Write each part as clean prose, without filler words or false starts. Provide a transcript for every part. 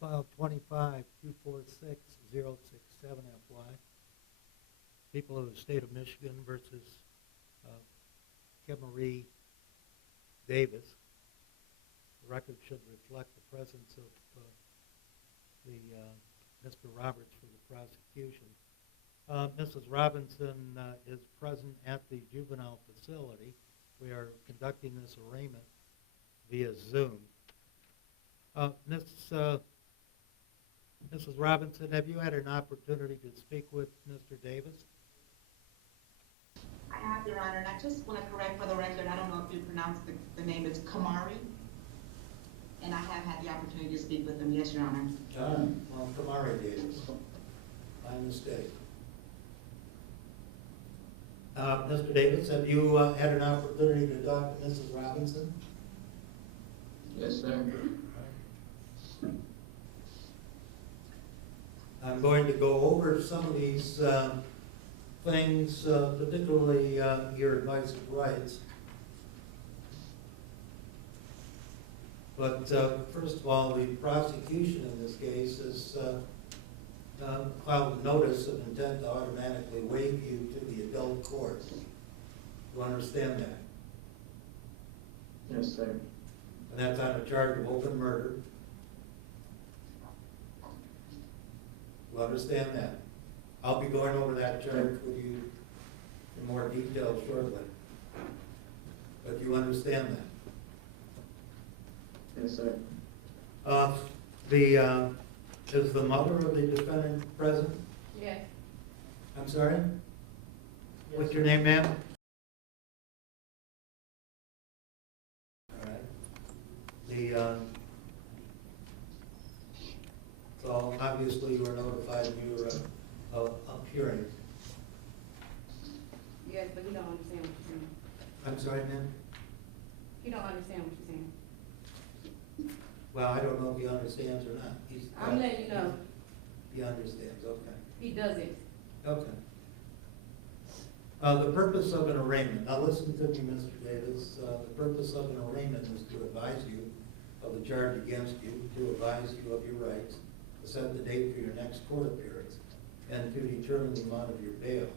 File 25-246-067-FY. People of the State of Michigan versus Kim Marie Davis. The record should reflect the presence of Mr. Roberts for the prosecution. Mrs. Robinson is present at the juvenile facility. We are conducting this arraignment via Zoom. Mrs. Robinson, have you had an opportunity to speak with Mr. Davis? I have, Your Honor, and I just want to correct for the record, I don't know if you pronounce the name, it's Kamari, and I have had the opportunity to speak with him, yes, Your Honor. Well, Kamari Davis. My mistake. Mr. Davis, have you had an opportunity to talk to Mrs. Robinson? Yes, sir. I'm going to go over some of these things, particularly your advice of rights. But first of all, the prosecution in this case has filed a notice of intent to automatically waive you to the adult court. You understand that? Yes, sir. And that's on a charge of open murder. You understand that? I'll be going over that charge with you in more detail shortly. But you understand that? Yes, sir. Is the mother of the defendant present? Yes. I'm sorry? What's your name, ma'am? All right. So obviously you were notified you were appearing. Yes, but he don't understand what you're saying. I'm sorry, ma'am? He don't understand what you're saying. Well, I don't know if he understands or not. I'm letting you know, He understands, okay. he doesn't. Okay. The purpose of an arraignment, now listen to me, Mr. Davis. The purpose of an arraignment is to advise you of the charge against you, to advise you of your rights, to set the date for your next court appearance, and to determine the amount of your bail.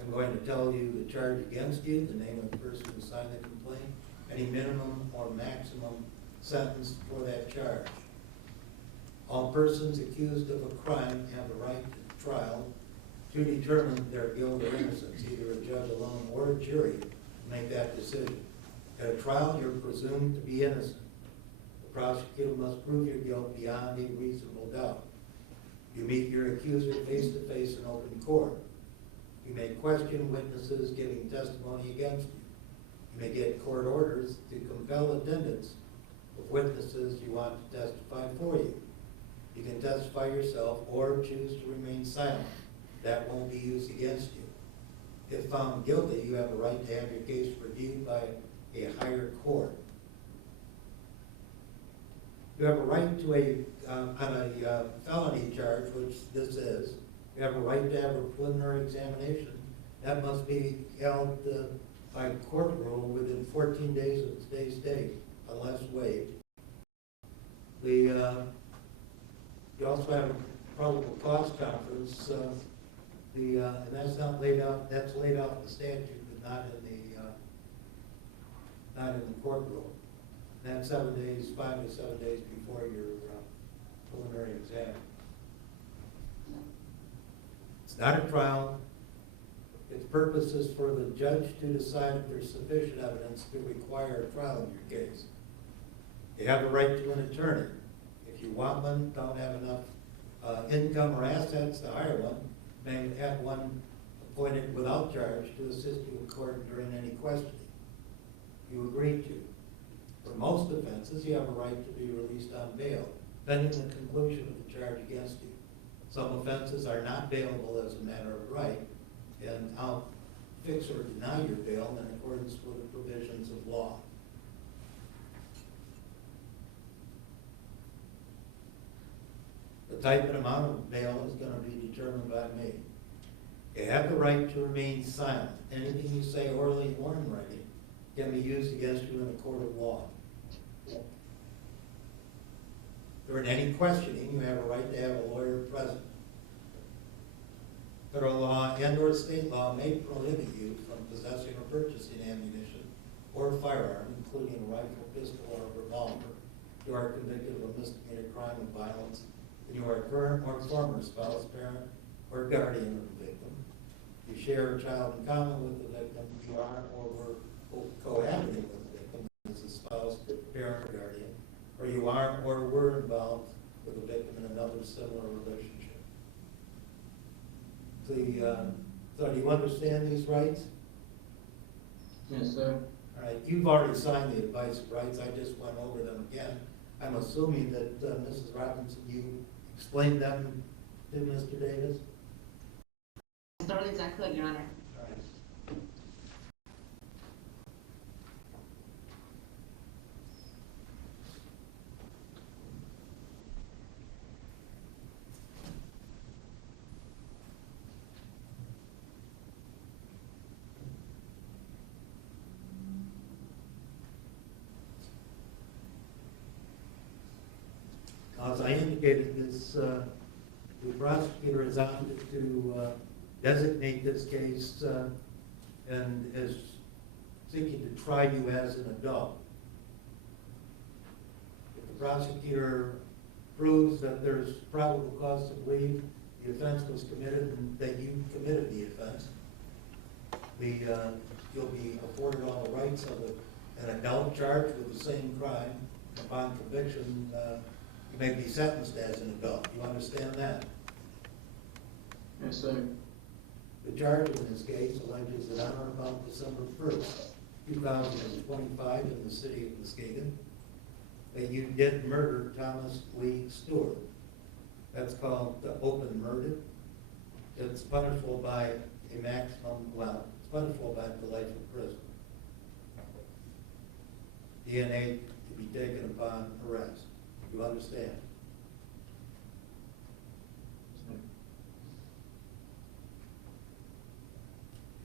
I'm going to tell you the charge against you, the name of the person who signed the complaint, any minimum or maximum sentence for that charge. All persons accused of a crime have a right to trial to determine their guilt or innocence. Either a judge alone or a jury make that decision. At a trial, you're presumed to be innocent. The prosecutor must prove your guilt beyond a reasonable doubt. You meet your accuser face to face in open court. You may question witnesses giving testimony against you. You may get court orders to compel attendance of witnesses you want to testify for you. You can testify yourself or choose to remain silent. That won't be used against you. If found guilty, you have a right to have your case reviewed by a higher court. You have a right to on a felony charge, which this is, you have a right to have a preliminary examination. That must be held by court rule within 14 days of today's date, unless waived. You also have a probable cause conference, and that's not laid out. That's laid out in the statute, but not in the court rule. And that's 5 to 7 days before your preliminary exam. It's not a trial. Its purpose is for the judge to decide if there's sufficient evidence to require a trial in your case. You have a right to an attorney. If you want one, don't have enough income or assets to hire one, may have one appointed without charge to assist you in court during any questioning you agree to. For most offenses, you have a right to be released on bail, pending the conclusion of the charge against you. Some offenses are not bailable as a matter of right, and I'll fix or deny your bail in accordance with the provisions of law. The type and amount of bail is going to be determined by me. You have the right to remain silent. Anything you say orally or in writing can be used against you in a court of law. During any questioning, you have a right to have a lawyer present. Federal law and/or state law may prohibit you from possessing or purchasing ammunition or firearm, including a rifle, pistol, or revolver. You are convicted of a misdemeanor crime of violence, and you are a current or former spouse, parent, or guardian of the victim. You share a child in common with the victim. You are or were cohabiting with the victim as a spouse, parent, or guardian, or you are or were involved with the victim in another similar relationship. So do you understand these rights? Yes, sir. All right, you've already signed the advice of rights. I just went over them again. I'm assuming that Mrs. Robinson, you explained them to Mr. Davis? As thoroughly as I could, Your Honor. All right. As I indicated, the prosecutor is opted to designate this case and is seeking to try you as an adult. If the prosecutor proves that there's probable cause to believe the offense was committed and that you committed the offense, you'll be afforded all the rights of an adult charged with the same crime. Upon conviction, you may be sentenced as an adult. You understand that? Yes, sir. The charge in this case alleges that on or about December 1st, 2025, in the city of Muskegon, that you did murder Thomas Stewart. That's called the open murder. It's punishable by a maximum, well, it's punishable by the life of prison. DNA to be taken upon arrest. You understand?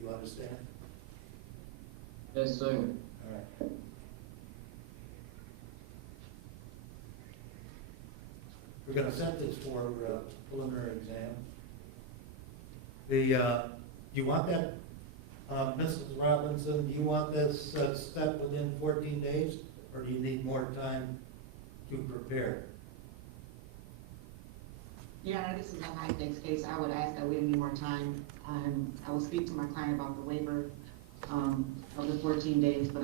You understand? Yes, sir. All right. We're going to set this for preliminary exam. Do you want that, Mrs. Robinson, do you want this set within 14 days, or do you need more time to prepare? Your Honor, this is a high-stakes case. I would ask that we need more time. I will speak to my client about the waiver of the 14 days, but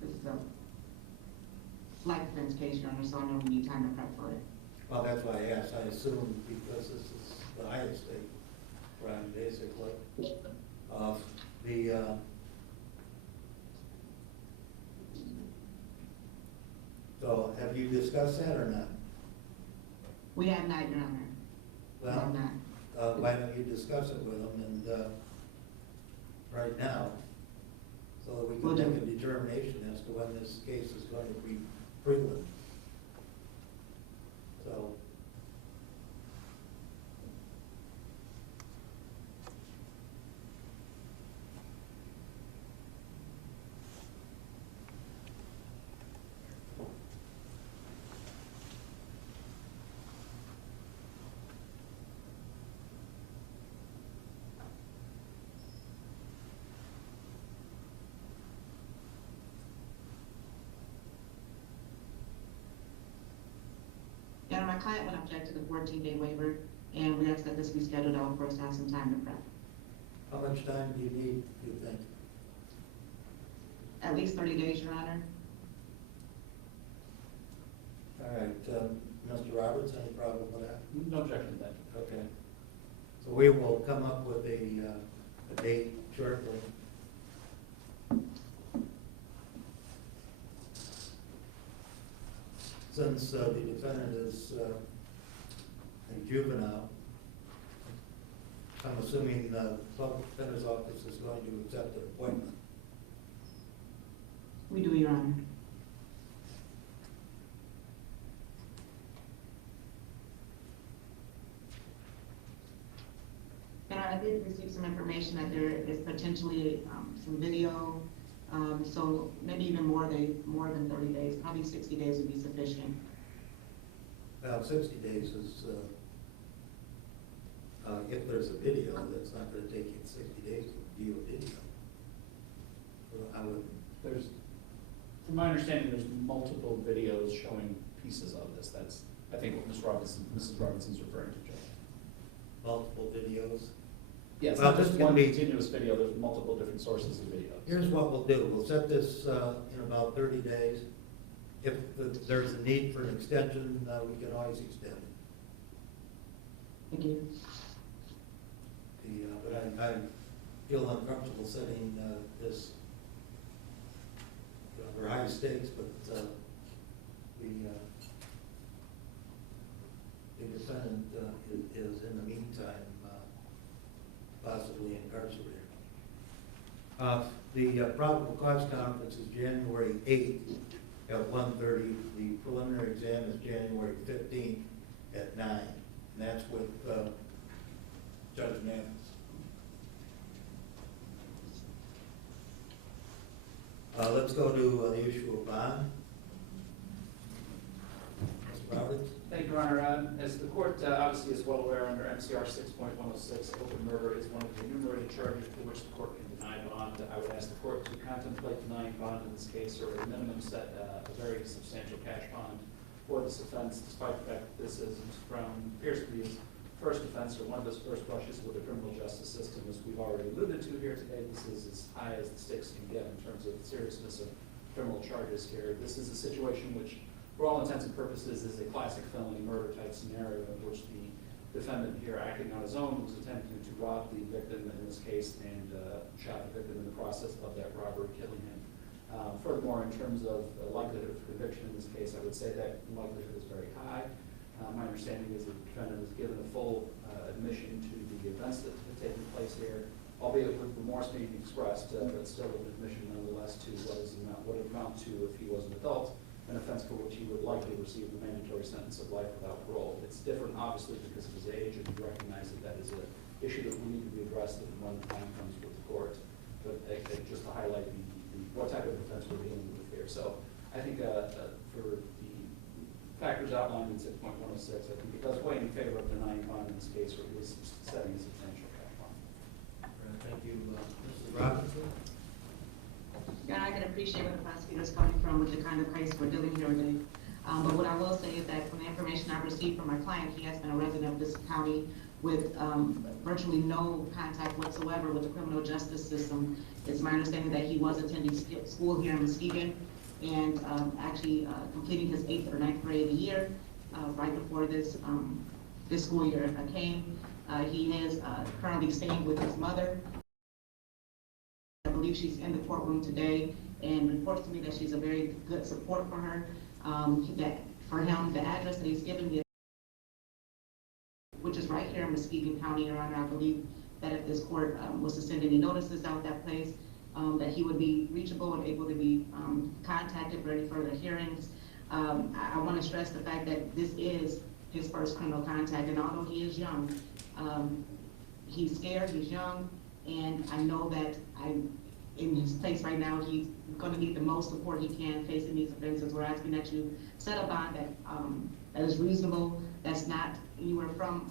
this is a life offense case, Your Honor, so I know we need time to prep for it. Well, that's why I asked. I assume because this is the highest stake crime, basically. So have you discussed that or not? We have not, Your Honor. We have Well, not. why don't you discuss it with them and right now, so that we Will can do. make a determination as to when this case is going to be prelim. So. Your Honor, my client would object to the 14-day waiver, and we ask that this be scheduled out for us to have some time to prep. How much time do you need, do you think? At least 30 days, Your Honor. All right, Mr. Roberts, any problem with that? No objection to that. Okay. So we will come up with a date shortly. Since the defendant is a juvenile, I'm assuming the public defender's office is going to accept an appointment. We do, Your Honor. And I did receive some information that there is potentially some video, so maybe even more than 30 days, probably 60 days would be sufficient. Now, 60 days is, if there's a video, that's not gonna take you 60 days to view a video. So I would, There's, from my understanding, there's multiple videos showing pieces of this. That's, I think, what Mrs. Robinson's referring to, Joe. multiple videos. Yes, Well, not just this can one be- continuous video, there's multiple different sources of video. Here's what we'll do. We'll set this in about 30 days. If there's a need for an extension, we can always extend it. Thank you. But I feel uncomfortable setting this, they're high stakes, but the defendant is in the meantime possibly incarcerated. The probable cause conference is January 8th at 1:30. The preliminary exam is January 15th at 9. And that's with Judge Mathis. Let's go to the issue of bond. Mr. Roberts? Thank you, Your Honor. As the court obviously is well aware, under MCR 6.106, open murder is one of the enumerated charges for which the court can deny bond. I would ask the court to contemplate denying bond in this case, or at a minimum set a very substantial cash bond for this offense, despite the fact that this is, Mr. Brown appears to be his first offense, or one of his first brushes with the criminal justice system. As we've already alluded to here today, this is as high as the stakes can get in terms of the seriousness of criminal charges here. This is a situation which, for all intents and purposes, is a classic felony murder type scenario in which the defendant here, acting on his own, was attempting to rob the victim in this case and shot the victim in the process of that robbery, killing him. Furthermore, in terms of likelihood of conviction in this case, I would say that likelihood is very high. My understanding is that the defendant was given a full admission to the events that have taken place here, albeit with remorse being expressed, but still an admission nonetheless to what would amount to, if he was an adult, an offense for which he would likely receive the mandatory sentence of life without parole. It's different, obviously, because of his age, and we recognize that that is an issue that will need to be addressed when the time comes with the court. But just to highlight what type of offense we're dealing with here. So I think for the factors outlined in 6.106, I think it does weigh in favor of denying bond in this case, or at least setting a substantial cash bond. Thank you, Mrs. Robinson. Yeah, I can appreciate where the prosecutor's coming from with the kind of case we're dealing here today. But what I will say is that from the information I've received from my client, he has been a resident of this county with virtually no contact whatsoever with the criminal justice system. It's my understanding that he was attending school here in Muskegon and actually completing his 8th or 9th grade a year right before this school year came. He is currently staying with his mother. I believe she's in the courtroom today and reports to me that she's a very good support for her. That for him, the address that he's given me, which is right here in Muskegon County, Your Honor, I believe that if this court was to send any notices out that place, that he would be reachable and able to be contacted for any further hearings. I want to stress the fact that this is his first criminal contact, and although he is young, he's scared, he's young, and I know that in his place right now, he's going to need the most support he can facing these offenses. We're asking that you set a bond that is reasonable, that's not anywhere from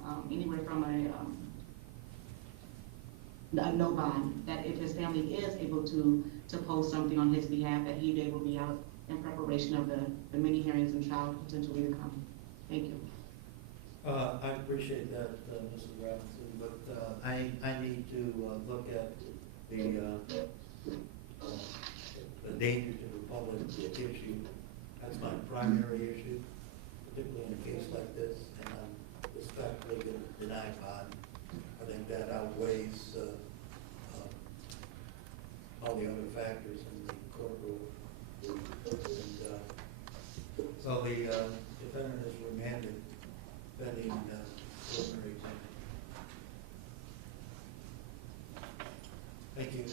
a no bond, that if his family is able to post something on his behalf, that he'd be able to be out in preparation of the many hearings and trials potentially to come. Thank you. I appreciate that, Mrs. Robinson, but I need to look at the danger to the public issue. That's my primary issue, particularly in a case like this, and I'm respectfully going to deny bond. I think that outweighs all the other factors in the court rule. And, so the defendant is remanded pending preliminary exam. Thank you.